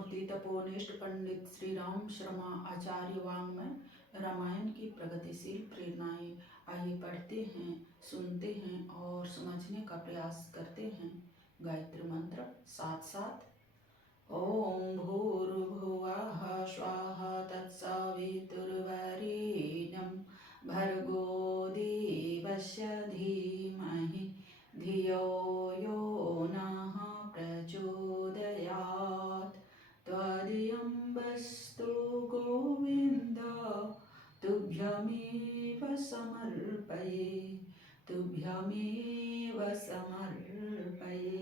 मूर्ति तपोनिष्ठ पंडित श्री राम शर्मा आचार्य वाङ्मय रामायण की प्रगतिशील प्रेरणाएं। आइए पढ़ते हैं, सुनते हैं और समझने का प्रयास करते हैं। गायत्री मंत्र साथ साथ। ओम भूर्भुवः स्वाहा तत्सवितुर्वरेण्यं भर्गो देवस्य धीमहि धियो यो नः प्रचोदयात्। त्वदीयम्बस्तु गोविन्द तुभ्यमेव समर्पये, तुभ्यमेव समर्पये।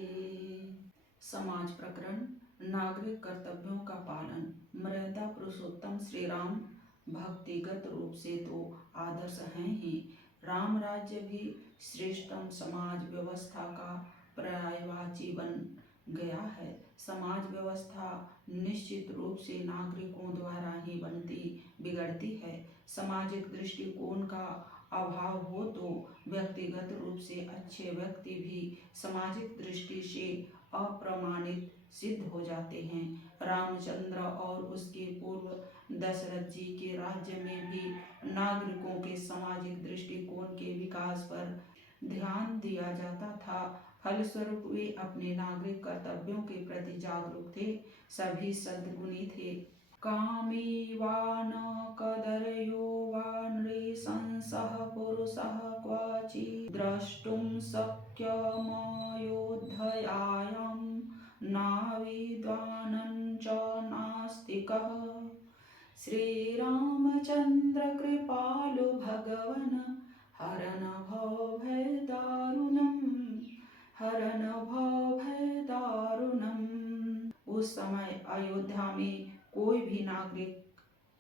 समाज प्रकरण नागरिक कर्तव्यों का पालन। मर्यादा पुरुषोत्तम श्री राम भक्तिगत रूप से तो आदर्श हैं ही, राम राज्य भी श्रेष्ठतम समाज व्यवस्था का पर्यायवाची बन गया है। समाज व्यवस्था निश्चित रूप से नागरिकों द्वारा ही बनती बिगड़ती है। सामाजिक दृष्टिकोण का अभाव हो तो व्यक्तिगत रूप से अच्छे व्यक्ति भी सामाजिक दृष्टि से अप्रमाणित सिद्ध हो जाते हैं। रामचंद्र और उसके पूर्व दशरथ जी के राज्य में भी नागरिकों के सामाजिक दृष्टिकोण के विकास पर ध्यान दिया जाता था। फलस्वरूप वे अपने नागरिक कर्तव्यों के प्रति जागरूक थे, सभी सद्गुणी थे। कामी वा न कदर्यो वा नृशंसः पुरुषः क्वचित् द्रष्टुं शक्यमयोध्यायां नाविद्वान् च नास्तिकः। श्रीरामचन्द्र कृपालु भगवन् हरन् भवभयदारुणम्, हरन् भवभयदारुणम्। उस समय अयोध्या में कोई भी नागरिक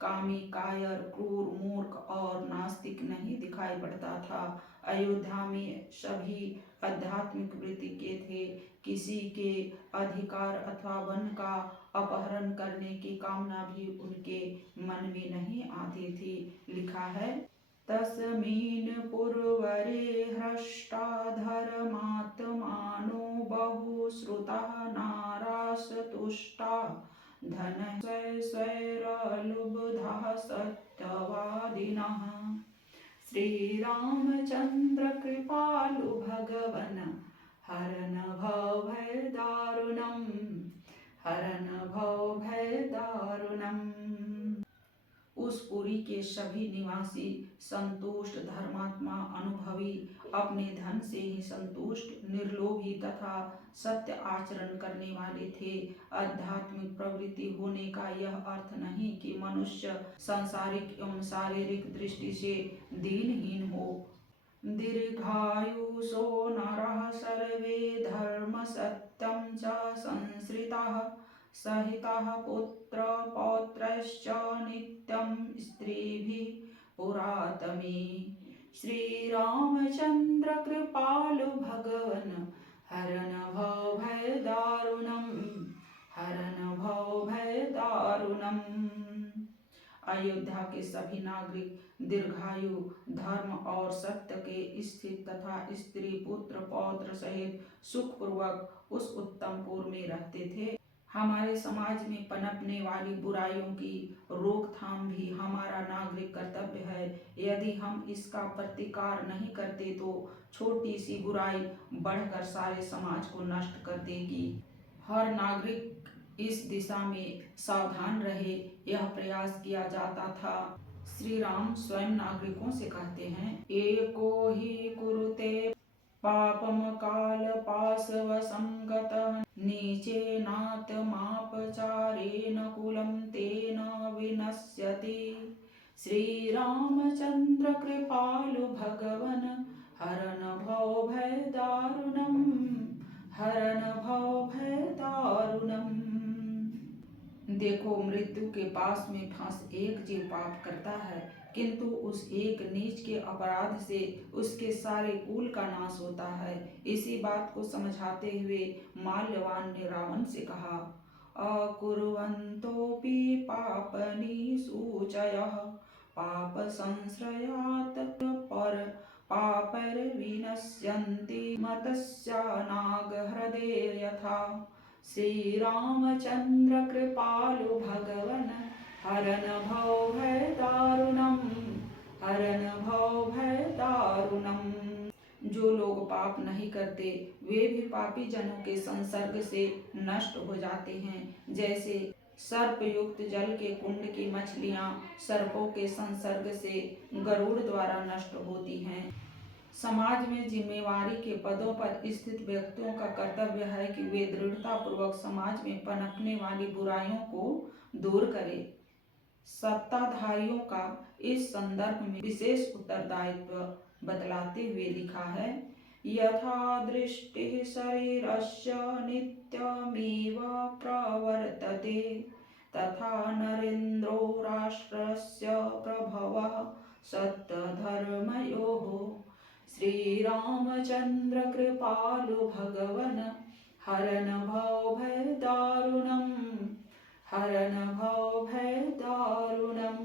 कामी, कायर, क्रूर, मूर्ख और नास्तिक नहीं दिखाई पड़ता था। अयोध्या में सभी आध्यात्मिक वृत्ति के थे। किसी के अधिकार अथवा वन का अपहरण करने की कामना भी उनके मन में नहीं आती थी। लिखा है, तस्मिन् पुरवरे हृष्टा धर्मात्मानो बहुश्रुतः नारास्तुष्टा धनैश्वर्यलुब्धाः सत्यवादिनः। श्रीरामचन्द्र कृपालु भगवन् हरन् भवभयदारुणम्, हरन् भवभयदारुणम्। उस पुरी के सभी निवासी संतुष्ट, धर्मात्मा, अनुभवी, अपने धन से ही संतुष्ट, निर्लोभी तथा सत्य आचरण करने वाले थे। आध्यात्मिक प्रवृत्ति होने का यह अर्थ नहीं कि मनुष्य सांसारिक एवं शारीरिक दृष्टि से दीनहीन हो। दीर्घायुषो नरः सर्वे धर्म सत्यं च संश्रिताः सहिताः पुत्र पौत्रश्च नित्यं स्त्रीभिः पुरातमे। श्रीरामचन्द्र कृपालु भगवन् हरन् भवभयदारुणम्, हरन् भवभयदारुणम्। अयोध्या के सभी नागरिक दीर्घायु, धर्म और सत्य के स्थित तथा स्त्री, पुत्र, पौत्र सहित सुखपूर्वक उस उत्तमपुर में रहते थे। हमारे समाज में पनपने वाली बुराइयों की रोकथाम भी हमारा नागरिक कर्तव्य है। यदि हम इसका प्रतिकार नहीं करते तो छोटी सी बुराई बढ़कर सारे समाज को नष्ट कर देगी। हर नागरिक इस दिशा में सावधान रहे, यह प्रयास किया जाता था। श्री राम स्वयं नागरिकों से कहते हैं, एको हि कुरुते पापम काल पाशवशं गतः नीचेनात्मापचारेण कुलं तेन विनश्यति। श्रीरामचन्द्र कृपालु भगवन् हरन् भवभयदारुणम्, हरन् भवभयदारुणम्। देखो, मृत्यु के पास में फंस एक जीव पाप करता है, किंतु उस एक नीच के अपराध से उसके सारे कुल का नाश होता है। इसी बात को समझाते हुए माल्यवान ने रावण से कहा, अकुर्वन्तोऽपि पापनिसूचयः पाप संश्रयात् पर पापैर्विनश्यन्ति मत्स्यानागहृदे यथा। श्री रामचंद्र कृपालु भगवन हरन भव भय दारुणम, हरन भव भय दारुणम। जो लोग पाप नहीं करते वे भी पापी जनों के संसर्ग से नष्ट हो जाते हैं। जैसे सर्प युक्त जल के कुंड की मछलियां सर्पों के संसर्ग से गरुड़ द्वारा नष्ट होती हैं। समाज में जिम्मेवारी के पदों पर स्थित व्यक्तियों का कर्तव्य है कि वे दृढ़ता पूर्वक समाज में पनपने वाली बुराइयों को दूर करें। सत्ताधारियों का इस संदर्भ में विशेष उत्तरदायित्व बतलाते हुए लिखा है, यथा दृष्टि शरीरस्य नित्यमेव प्रवर्तते तथा नरेन्द्रो राष्ट्रस्य प्रभवः सत्यधर्मयोः। श्री रामचंद्र कृपालु भगवन हरन भव भय दारुणम, हरन भव भय दारुणम।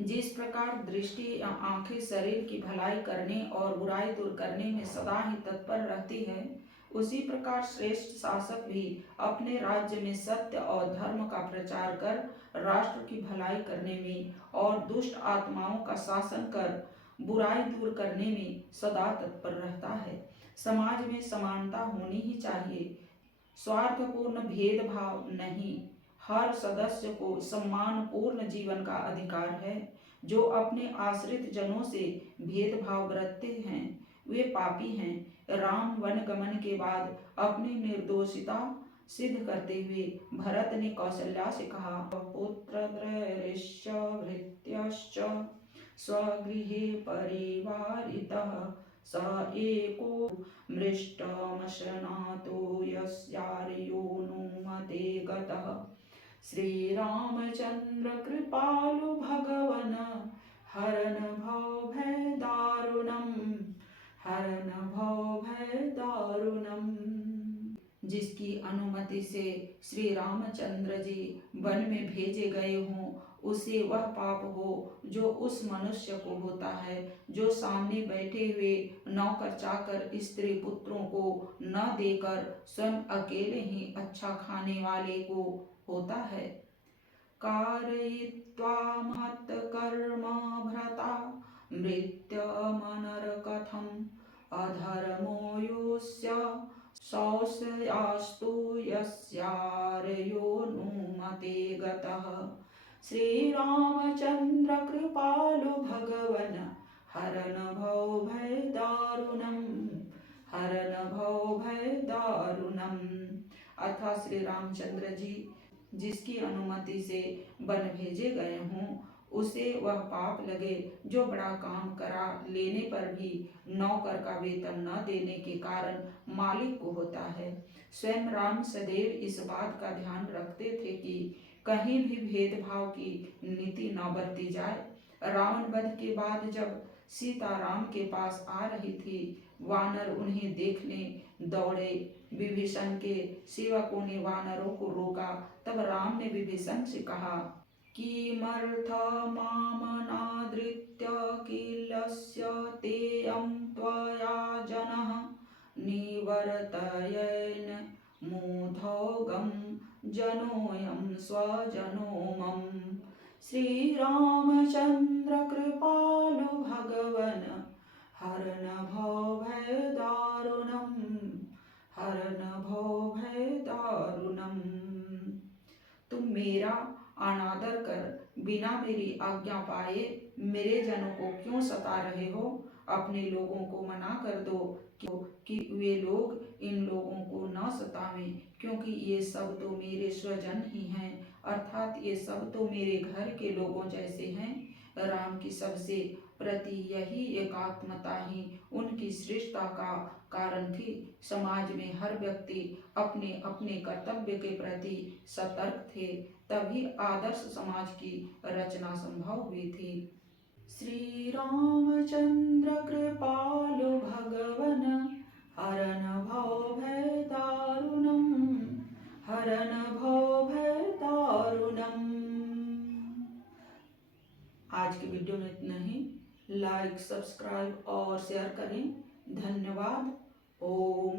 जिस प्रकार दृष्टि या आंखें शरीर की भलाई करने और बुराई दूर करने में सदा ही तत्पर रहती है, उसी प्रकार श्रेष्ठ शासक भी अपने राज्य में सत्य और धर्म का प्रचार कर राष्ट्र की भलाई करने में और दुष्ट आत्माओं का शासन कर बुराई दूर करने में सदा तत्पर रहता है। समाज में समानता होनी ही चाहिए, स्वार्थपूर्ण भेदभाव नहीं। हर सदस्य को सम्मानपूर्ण जीवन का अधिकार है। जो अपने आश्रित जनों से भेदभाव बरतते हैं वे पापी हैं। राम वन गमन के बाद अपनी निर्दोषिता सिद्ध करते हुए भरत ने कौशल्या से कहा, पुत्र भृत्यश्च स्वगृहे परिवारितः स एको मृष्टमशनातो यस्यार्योनुमते गतः। श्री रामचंद्र कृपालु भगवन हरन भव भय दारुणम, हरन भव भय दारुणम। जिसकी अनुमति से श्री रामचंद्र जी वन में भेजे गए हों उसे वह पाप हो जो उस मनुष्य को होता है जो सामने बैठे हुए नौकर चाकर स्त्री पुत्रों को न देकर स्वयं अकेले ही अच्छा खाने वाले को होता है। कारयित्वा महत्कर्म भ्रता मृत्युमनरकथम् अधर्मो योऽस्य शौचयास्तु यस्यार्योनुमते गतः। श्री रामचंद्र कृपालु भगवन हरन भव भय दारुणम, हरन भव भय दारुणम। अर्थात श्री रामचंद्र जी जिसकी अनुमति से वन भेजे गए हों उसे वह पाप लगे जो बड़ा काम करा लेने पर भी नौकर का वेतन न देने के कारण मालिक को होता है। स्वयं राम सदैव इस बात का ध्यान रखते थे कि कहीं भी भेदभाव की नीति न बरती जाए। रावण वध के बाद जब सीता राम के पास आ रही थी, वानर उन्हें देखने दौड़े। विभीषण के सेवकों ने वानरों को रोका। तब राम ने विभीषण से कहा, किमर्थमामनादृत्य किलस्य तेऽयं त्वया जनः निवर्तयेन मूढोऽगं जनोऽयं स्वजनो मम। श्री रामचंद्र कृपालु भगवन हरन भव भय दारुणम, हरन भव भय दारुणम। तुम मेरा अनादर कर बिना मेरी आज्ञा पाए मेरे जनों को क्यों सता रहे हो? अपने लोगों को मना कर दो कि वे लोग इन लोगों को न सतावें, क्योंकि ये सब तो मेरे स्वजन ही हैं, अर्थात ये सब तो मेरे घर के लोगों जैसे हैं। राम की सबसे प्रति यही एकात्मता ही उनकी श्रेष्ठता का कारण थी। समाज में हर व्यक्ति अपने अपने कर्तव्य के प्रति सतर्क थे, तभी आदर्श समाज की रचना संभव हुई थी। श्री रामचंद्र कृपालु भगवन हरन भव भय दारुणम, हरन भव भय दारुणम। आज की वीडियो में इतना ही। लाइक, सब्सक्राइब और शेयर करें। धन्यवाद। ओम।